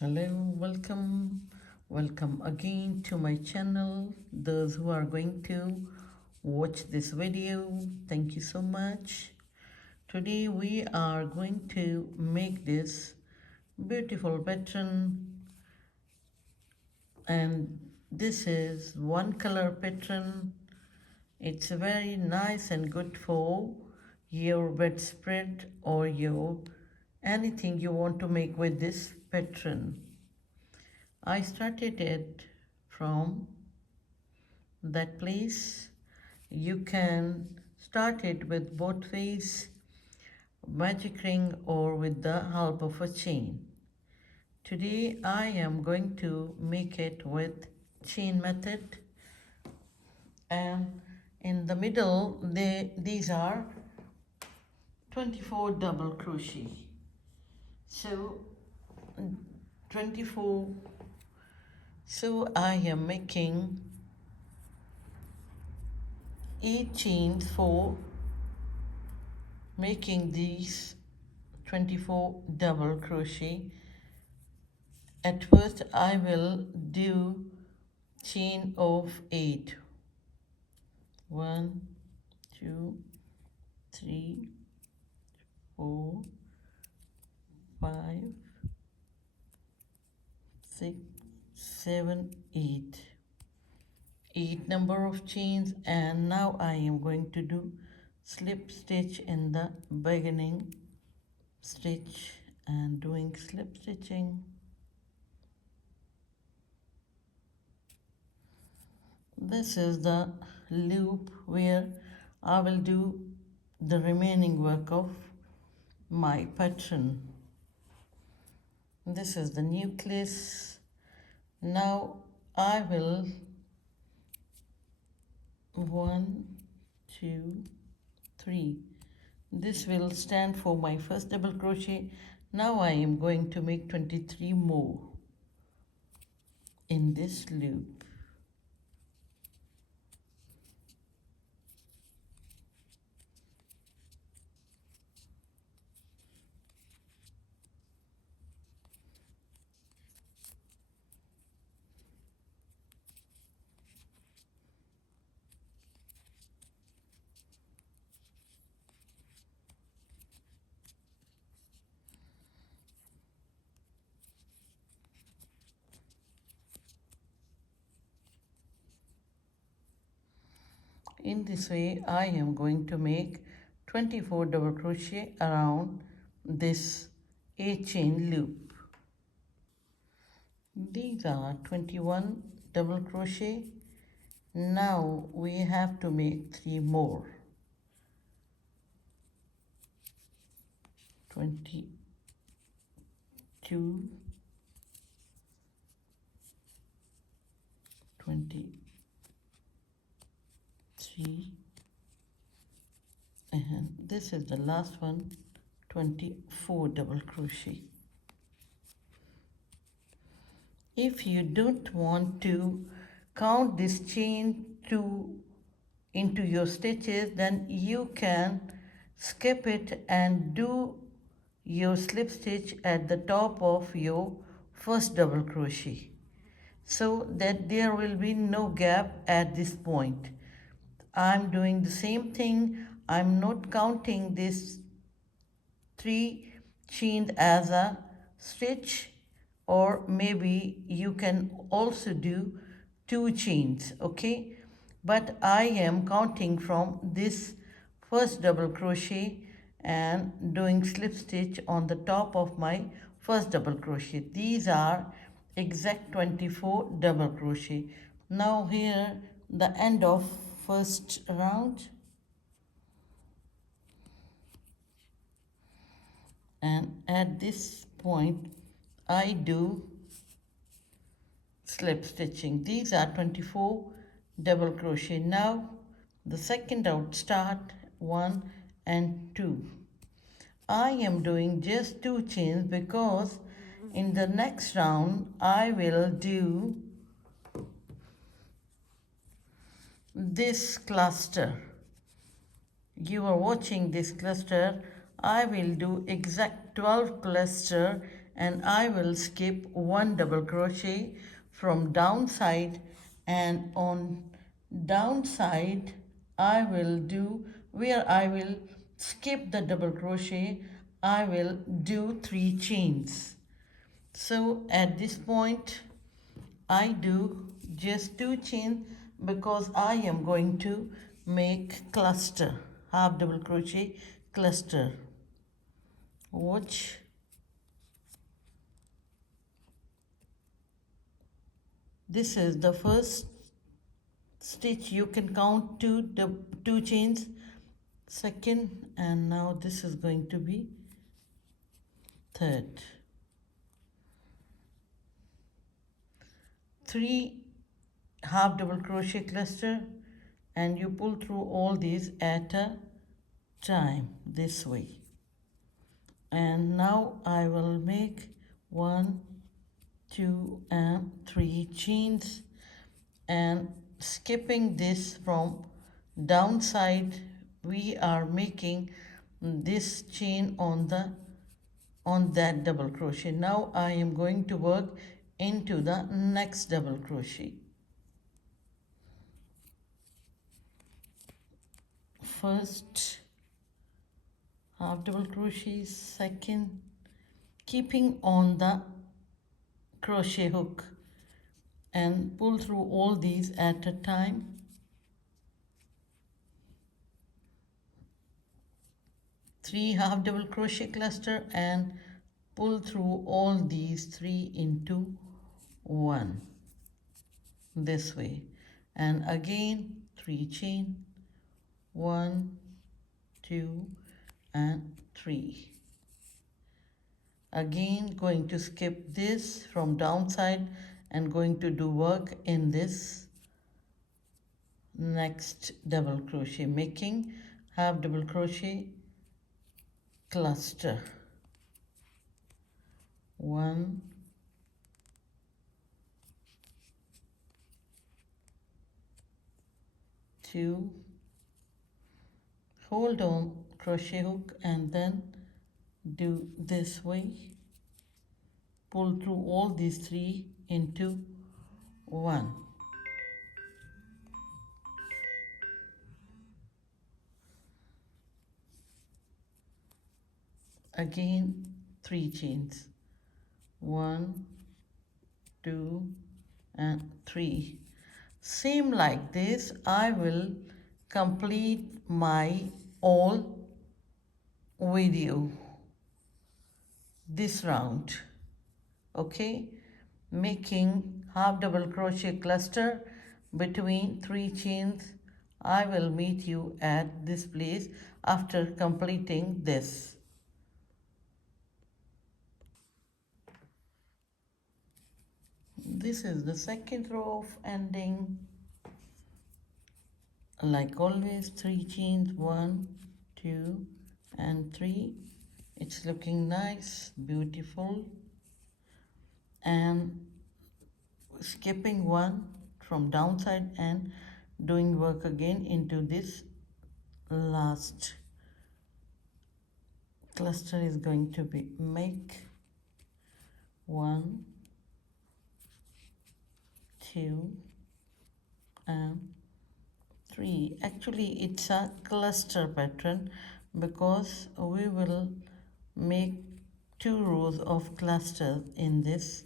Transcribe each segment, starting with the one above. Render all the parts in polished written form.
Hello, welcome again to my channel. Those who are going to watch this video, thank you so much. Today we are going to make this beautiful pattern, and this is one color pattern. It's very nice and good for your bedspread or your anything you want to make with this pattern. I started it from that place. You can start it with both ways, magic ring or with the help of a chain. Today I am going to make it with chain method, and in the middle these are 24 double crochet. So 24, so I am making 8 chains for making these 24 double crochet. At first I will do chain of 8. 1, 2, 3, 4, 5, 6, 7, 8. 8 number of chains, and now I am going to do slip stitch in the beginning stitch and doing slip stitching. This is the loop where I will do the remaining work of my pattern. This is the nucleus. Now I will 1, 2, 3. This will stand for my first double crochet. Now I am going to make 23 more in this loop. In this way I am going to make 24 double crochet around this 8 chain loop. These are 21 double crochet. Now we have to make 3 more. 22, 23, and this is the last one, 24 double crochet. If you don't want to count this chain into your stitches, then you can skip it and do your slip stitch at the top of your first double crochet, so that there will be no gap at this point. I'm doing the same thing. I'm not counting this 3 chains as a stitch, or maybe you can also do 2 chains, okay? But I am counting from this first double crochet and doing slip stitch on the top of my first double crochet. These are exact 24 double crochet. Now here the end of first round, and at this point I do slip stitching. These are 24 double crochet. Now the second round start 1 and 2. I am doing just 2 chains because in the next round I will do this cluster. You are watching this cluster. I will do exact 12 cluster, and I will skip one double crochet from downside, and on downside I will do, where I will skip the double crochet, I will do 3 chains. So at this point I do just 2 chains because I am going to make cluster, half double crochet cluster. Watch. This is the first stitch. You can count two chains, second, and now this is going to be third. 3 half double crochet cluster, and you pull through all these at a time this way. And now I will make 1, 2 and 3 chains, and skipping this from downside we are making this chain on that double crochet. Now I am going to work into the next double crochet. First half double crochet, second, keeping on the crochet hook, and pull through all these at a time. Three half double crochet cluster, and pull through all these 3 into 1 this way, and again 3 chain, 1, 2 and 3. Again going to skip this from downside and going to do work in this next double crochet, making half double crochet cluster. 1, 2, hold on crochet hook and then do this way, pull through all these 3 into 1. Again 3 chains, 1, 2 and 3. Same like this I will complete my all video this round. Okay, making half double crochet cluster between 3 chains. I will meet you at this place after completing this. This is the second row of ending. Like always, 3 chains, 1, 2 and 3. It's looking nice, beautiful. And skipping one from downside and doing work again into this last cluster is going to be make 1, 2 and 3. Actually it's a cluster pattern because we will make 2 rows of clusters in this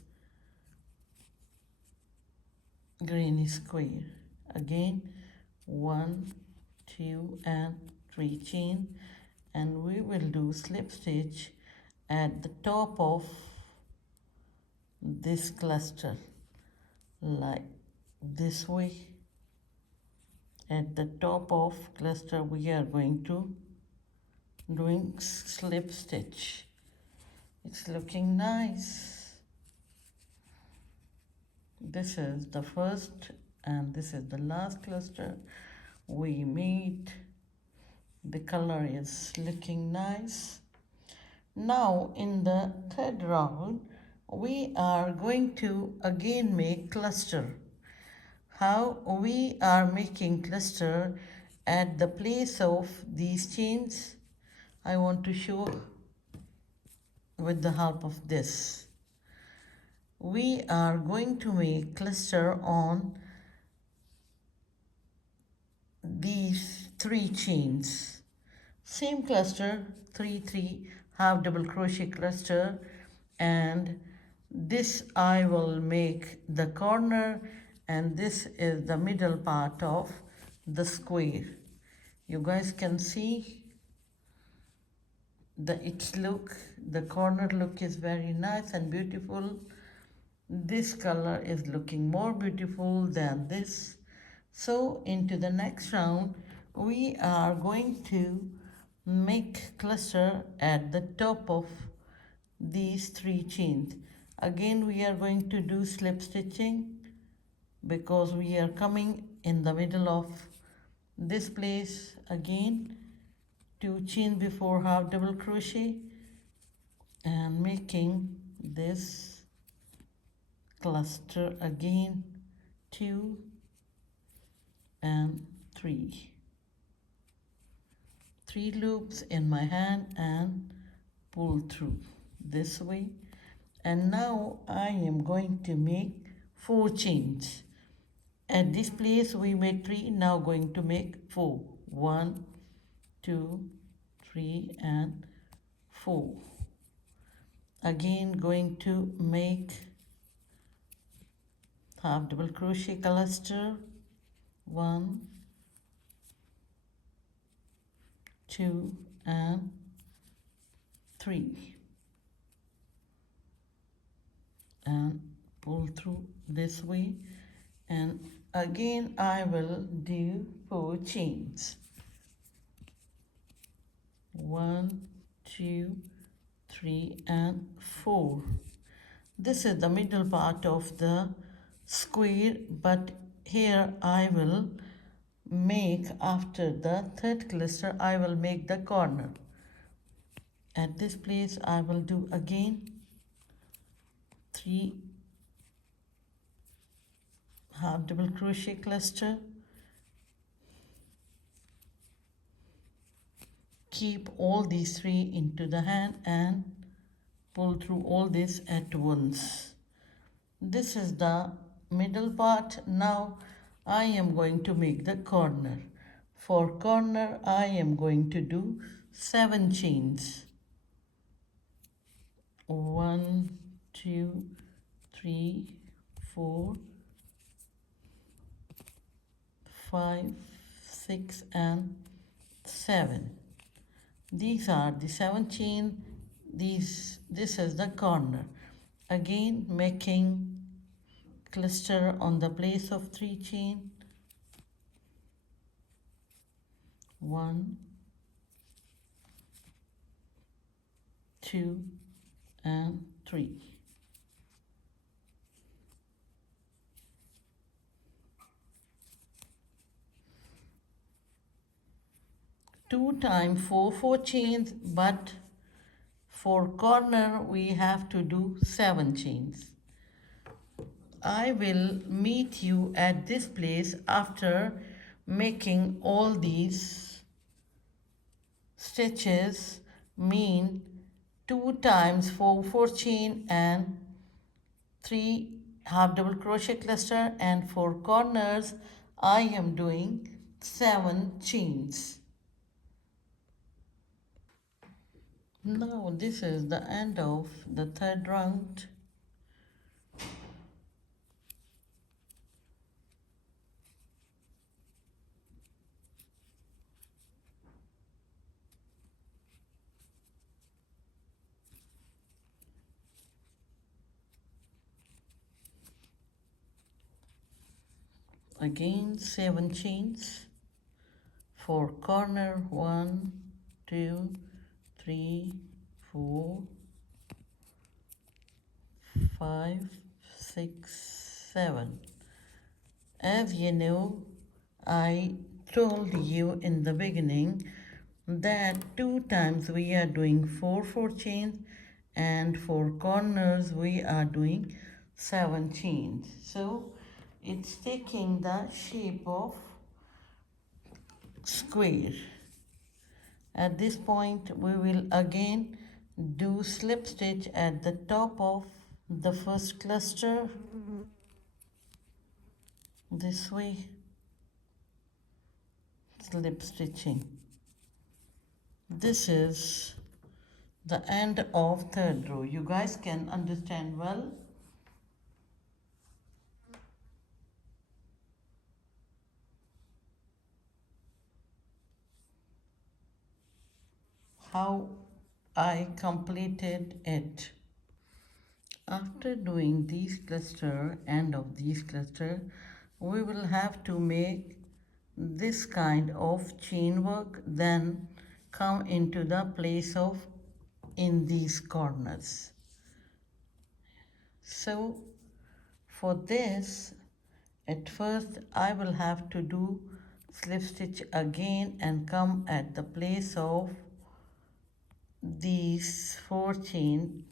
granny square. Again 1, 2 and 3 chain, and we will do slip stitch at the top of this cluster like this way. At the top of cluster we are going to doing slip stitch. It's looking nice. This is the first and this is the last cluster we made. The color is looking nice. Now in the third round we are going to again make cluster. How we are making cluster at the place of these chains, I want to show with the help of this. We are going to make cluster on these 3 chains. Same cluster, 3 3 half double crochet cluster, and this I will make the corner, and this is the middle part of the square. You guys can see the corner look is very nice and beautiful. This color is looking more beautiful than this. So into the next round, we are going to make cluster at the top of these 3 chains. Again, we are going to do slip stitching because we are coming in the middle of this place. Again, 2 chains before half double crochet and making this cluster again, 2 and 3 loops in my hand and pull through this way. And now I am going to make 4 chains. At this place we made 3, now going to make 4. 1 2 3 and 4. Again going to make half double crochet cluster, 1 2 and 3, and pull through this way, and again I will do 4 chains, 1 2 3 and 4. This is the middle part of the square, but here I will make, after the 3rd cluster I will make the corner. At this place I will do again 3 half double crochet cluster, keep all these 3 into the hand and pull through all this at once. This is the middle part. Now I am going to make the corner. For corner I am going to do 7 chains, 1 2 3 4 5 6 and 7. These are the 7 chains. This is the corner. Again making cluster on the place of 3 chain, 1 2 and 3. 2 times 4 chains, but for corner we have to do 7 chains. I will meet you at this place after making all these stitches, mean 2 times 4 chain and 3 half double crochet cluster, and for corners I am doing 7 chains. Now this is the end of the 3rd round. Again 7 chains for corner, 1 2 3 4 5 6 7. As you know, I told you in the beginning that 2 times we are doing 4 chains, and for corners we are doing 7 chains. So it's taking the shape of square. At this point we will again do slip stitch at the top of the first cluster this way, slip stitching. This is the end of third row. You guys can understand well. How I completed it. After doing these cluster, end of these cluster, we will have to make this kind of chain work, then come into the place of in these corners. So for this, at first I will have to do slip stitch again and come at the place of these 4 chain,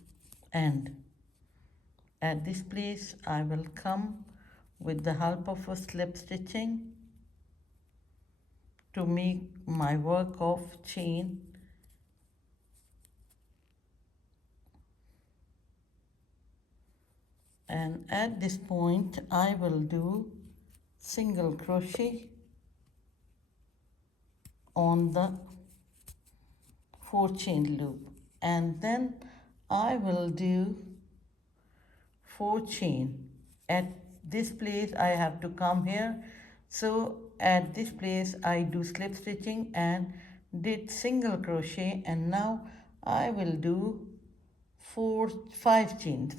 and at this place I will come with the help of a slip stitching to make my work of chain, and at this point I will do single crochet on the 4 chain loop, and then I will do 4 chain. At this place I have to come here, so at this place I do slip stitching and did single crochet, and now I will do 5 chains.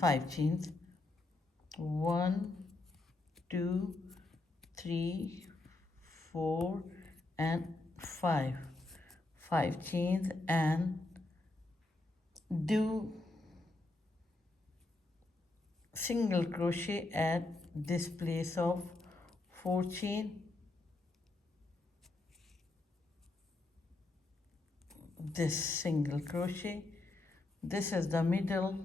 1 2 3 4 and 5 chains, and do single crochet at this place of 4 chain, this single crochet, this is the middle,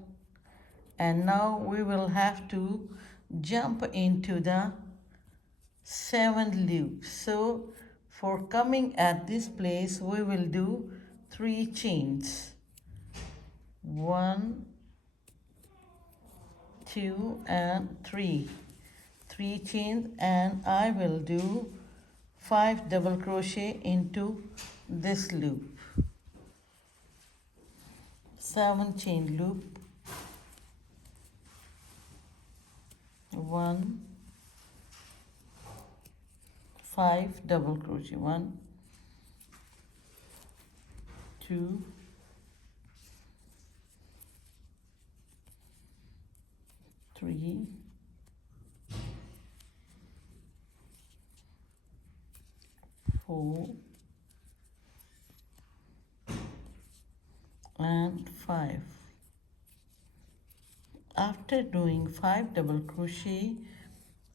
and now we will have to jump into the 7 loops. So for coming at this place we will do 3 chains, 1 2 and 3 chains, and I will do 5 double crochet into this loop, 7 chain loop, 1 5 double crochet, 1 2 3 4 and 5. After doing 5 double crochet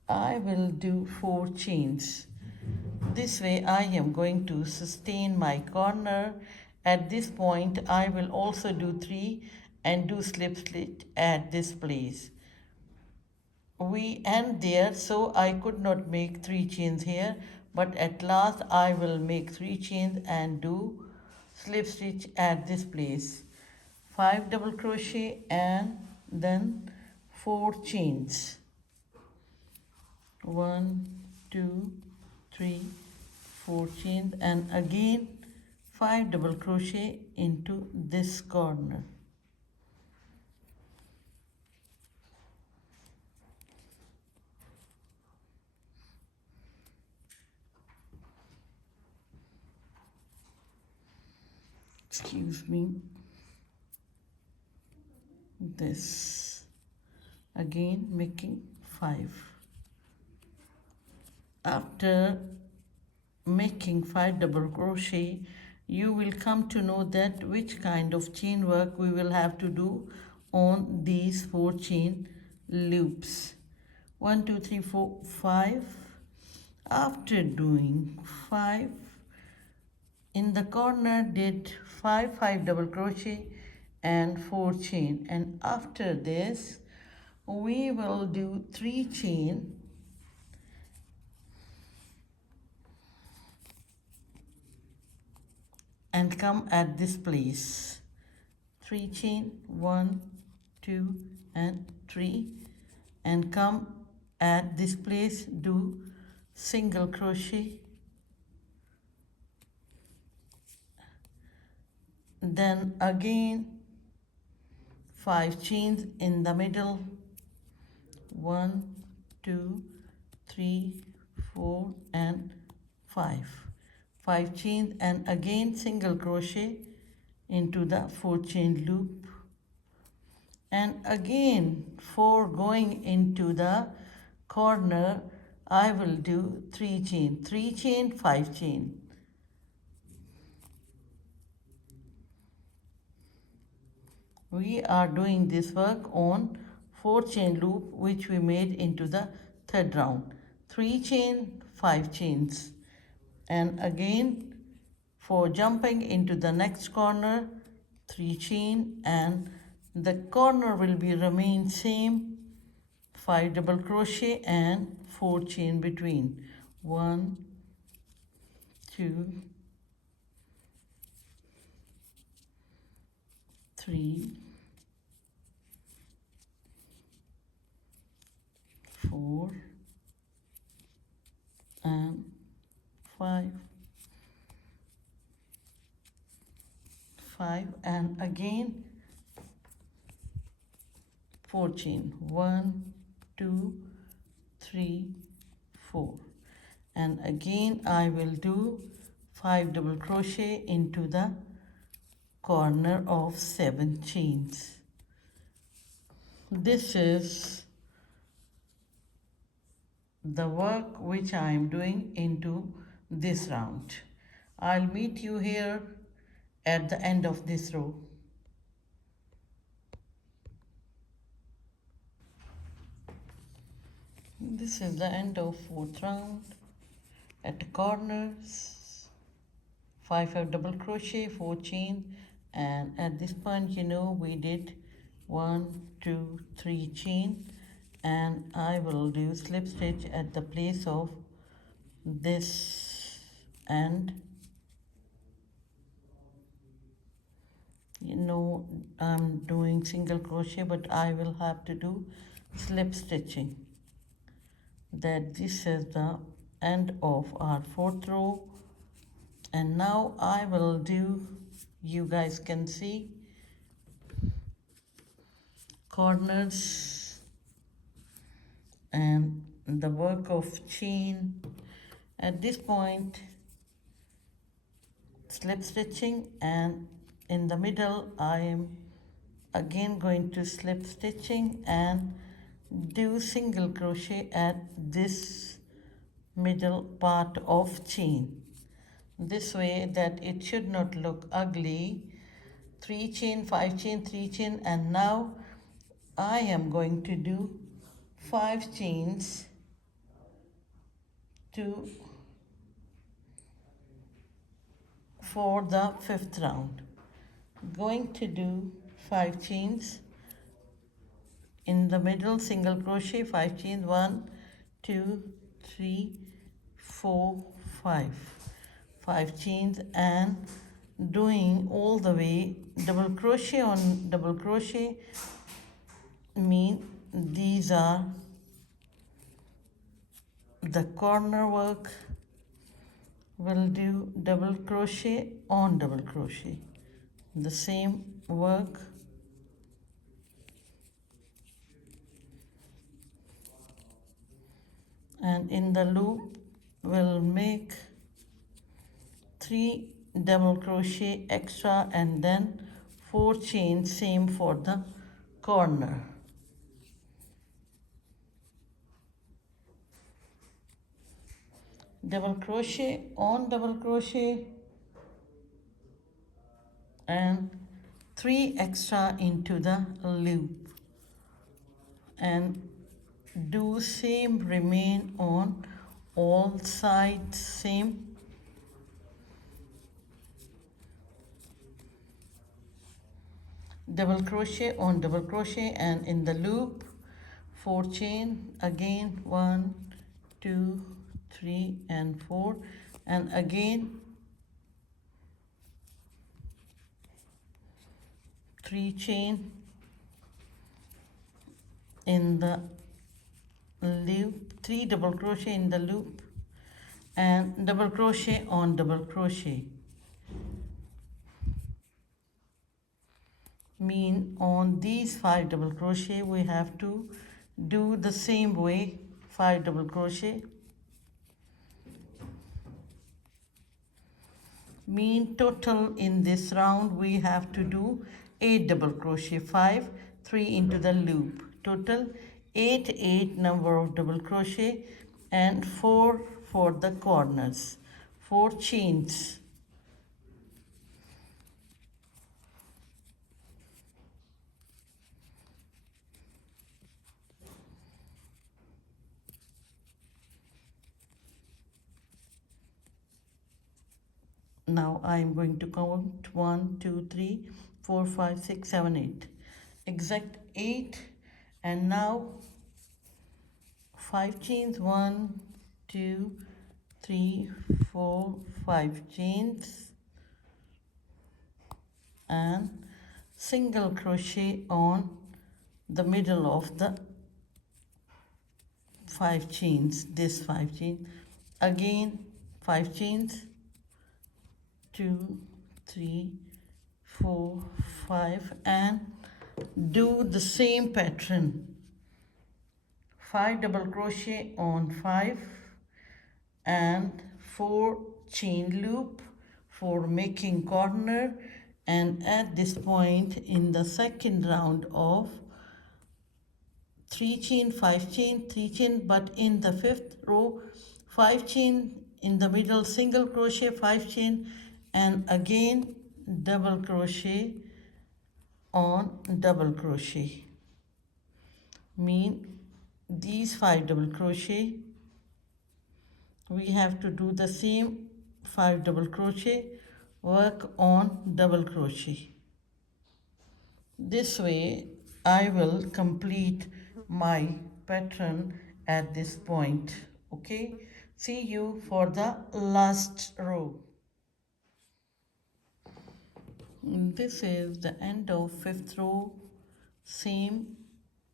I will do 4 chains. This way I am going to sustain my corner. At this point I will also do 3 and do slip stitch at this place. We end there, so I could not make 3 chains here, but at last I will make 3 chains and do slip stitch at this place, 5 double crochet and then 4 chains, 1 2 3 4 chains, and again 5 double crochet into this corner. Excuse me, this again making 5. After making 5 double crochet you will come to know that which kind of chain work we will have to do on these 4 chain loops. 1 2 3 4 5. After doing 5 in the corner, did 5 double crochet and 4 chain, and after this we will do 3 chain and come at this place, 3 chain, 1, 2 and 3, and come at this place, do single crochet, then again 5 chains in the middle, 1, 2, 3, 4 and 5 chains, and again single crochet into the 4 chain loop, and again for going into the corner I will do 3 chain, 3 chain, 5 chain. We are doing this work on 4 chain loop which we made into the third round. 3 chain, 5 chains, and again for jumping into the next corner 3 chain, and the corner will be remain same, 5 double crochet and 4 chain between, 1, 2, 3, 4 and 5, and again 4 chain, 1, 2, 3, 4, and again I will do 5 double crochet into the corner of 7 chains. This is the work which I am doing into this round. I'll meet you here at the end of this row. This is the end of 4th round. At the corners 5 double crochet, 4 chain, and at this point we did 1, 2, 3 chain, and I will do slip stitch at the place of this end. I'm doing single crochet, but I will have to do slip stitching. That this is the end of our 4th row, and now I will do, you guys can see, corners and the work of chain. At this point slip stitching, and in the middle I am again going to slip stitching and do single crochet at this middle part of chain, this way that it should not look ugly. 3 chain, 5 chain, 3 chain, and now I am going to do 5 chains for the 5th round. Going to do 5 chains in the middle, single crochet, 5 chains, 1, 2, 3, 4, 5 chains, and doing all the way double crochet on double crochet, mean these are the corner work. Will do double crochet on double crochet, the same work, and in the loop we'll make 3 double crochet extra and then 4 chains, same for the corner. Double crochet on double crochet and 3 extra into the loop, and do same remain on all sides, same. Double crochet on double crochet, and in the loop 4 chain, again 1, 2, 3 and 4, and again 3 chain in the loop, 3 double crochet in the loop, and double crochet on double crochet. Mean on these 5 double crochet we have to do the same way, 5 double crochet. Mean total in this round we have to do 8 double crochet, 5, 3 into the loop, total 8 number of double crochet, and 4 for the corners, 4 chains. Now I am going to count 1, 2, 3, 4, 5, 6, 7, 8. Exact 8. And now 5 chains, 1, 2, 3, 4, 5 chains, and single crochet on the middle of the 5 chains, this 5 chain. Again 5 chains, 2, 3, 4, 5, and do the same pattern, 5 double crochet on 5 and 4 chain loop for making corner. And at this point in the second round of 3 chain, 5 chain, 3 chain, but in the 5th row 5 chain in the middle, single crochet, 5 chain, and again double crochet on double crochet. Mean these 5 double crochet we have to do the same 5 double crochet, work on double crochet. This way I will complete my pattern at this point. Okay, see you for the last row. This is the end of 5th row. Same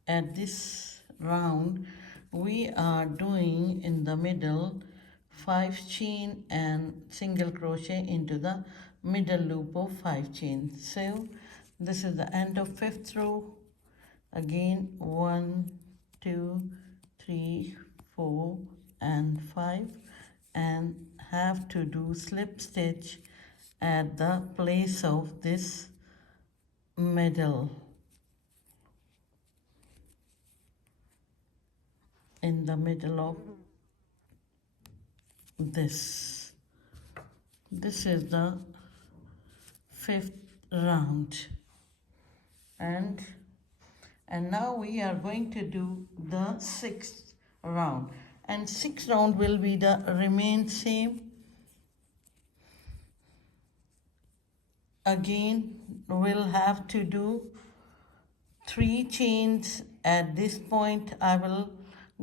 at this round we are doing in the middle 5 chain and single crochet into the middle loop of 5 chains. So this is the end of 5th row. Again 1, 2, 3, 4 and 5, and have to do slip stitch at the place of this middle, in the middle of this. This is the 5th round, and now we are going to do the 6th round, and 6th round will be the remain same. Again we'll have to do 3 chains at this point. I will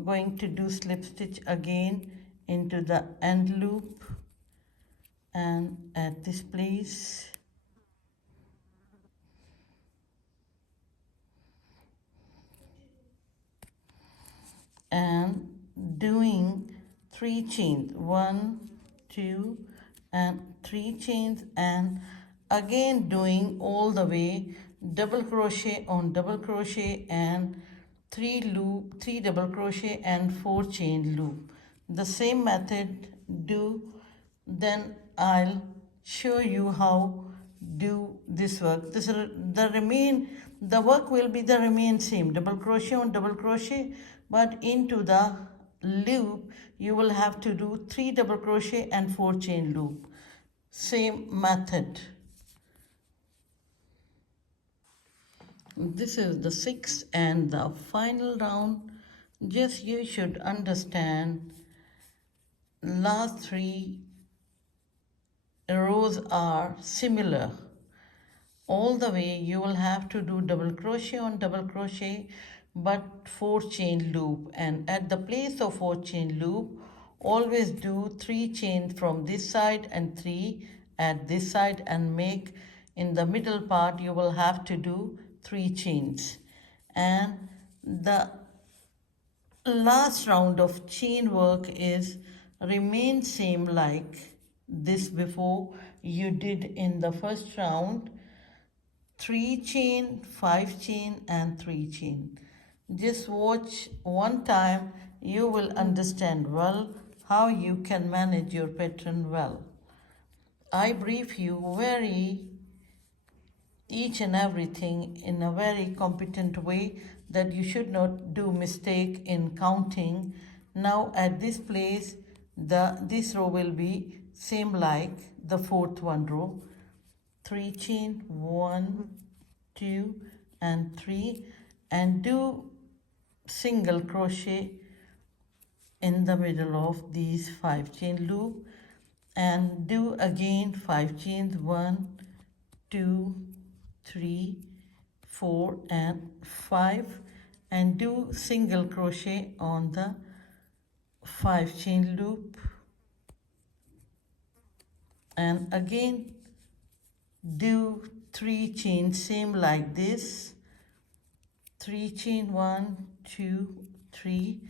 going to do slip stitch again into the end loop, and at this place and doing 3 chains, 1, 2 and 3 chains, and again doing all the way double crochet on double crochet and 3 double crochet and 4 chain loop. The same method do, then I'll show you how do this work. This the work will be the remain same, double crochet on double crochet, but into the loop you will have to do 3 double crochet and 4 chain loop. Same method. This is the 6th and the final round. Just you should understand last 3 rows are similar. All the way you will have to do double crochet on double crochet but 4 chain loop, and at the place of 4 chain loop always do 3 chains from this side and 3 at this side, and make in the middle part you will have to do 3 chains, and the last round of chain work is remain same like this before you did in the first round. 3 chain, 5 chain and 3 chain. Just watch one time, you will understand well how you can manage your pattern well. I brief you very each and everything in a very competent way that you should not do mistake in counting. Now at this place this row will be same like the fourth one row. 3 chain, 1 2 and 3, and do single crochet in the middle of these 5 chain loop, and do again 5 chains, 1 2 3 4 and 5, and do single crochet on the 5 chain loop, and again do 3 chains same like this. 3 chain, 1 2 3,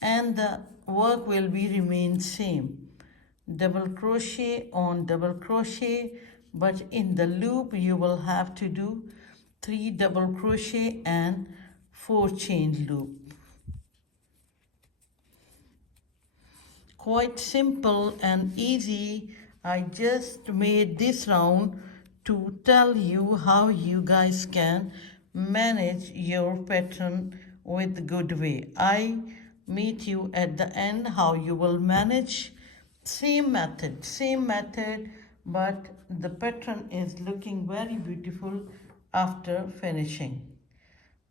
and the work will be remain same. Double crochet on double crochet, but in the loop you will have to do 3 double crochet and 4 chain loop. Quite simple and easy. I just made this round to tell you how you guys can manage your pattern with good way. I meet you at the end how you will manage. Same method, but the pattern is looking very beautiful after finishing.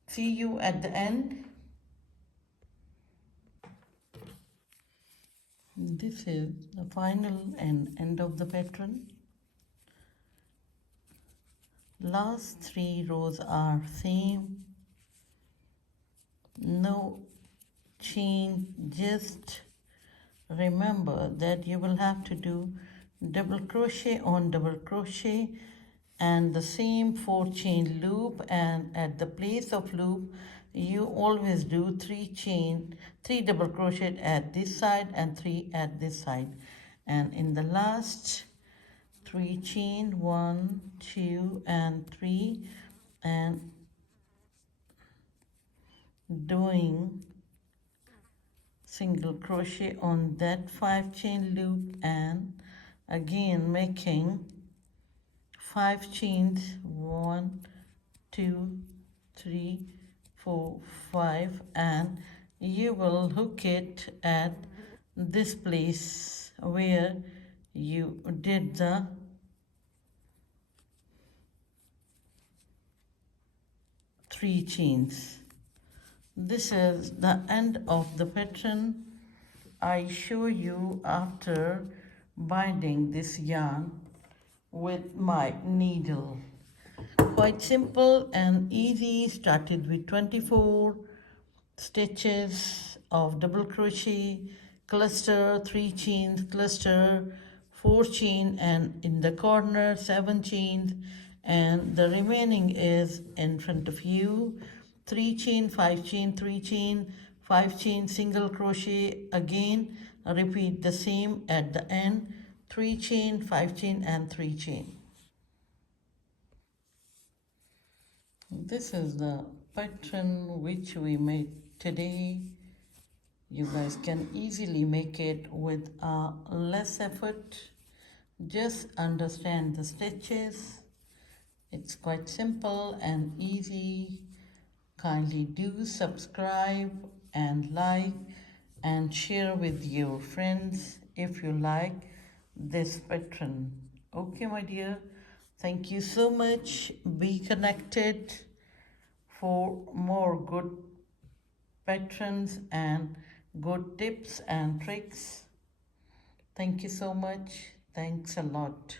See you at the end. This is the final and end of the pattern. Last 3 rows are same, no chain. Just remember that you will have to do double crochet on double crochet and the same 4 chain loop, and at the place of loop you always do 3 double crochet at this side and 3 at this side, and in the last 3 chain, 1 2 and 3, and doing single crochet on that 5 chain loop, and again making 5 chains, 1 2 3 4 5, and you will hook it at this place where you did the three chains. This is the end of the pattern. I show you after binding this yarn with my needle. Quite simple and easy. Started with 24 stitches of double crochet, cluster, 3 chains, cluster, 4 chain, and in the corner 7 chains, and the remaining is in front of you. 3 chain, 5 chain, 3 chain, 5 chain, single crochet. Again repeat the same at the end. 3 chain, 5 chain and 3 chain. This is the pattern which we made today. You guys can easily make it with less effort. Just understand the stitches. It's quite simple and easy. Kindly do subscribe and like and share with your friends if you like this pattern. Okay, my dear. Thank you so much. Be connected for more good patterns and good tips and tricks. Thank you so much. Thanks a lot.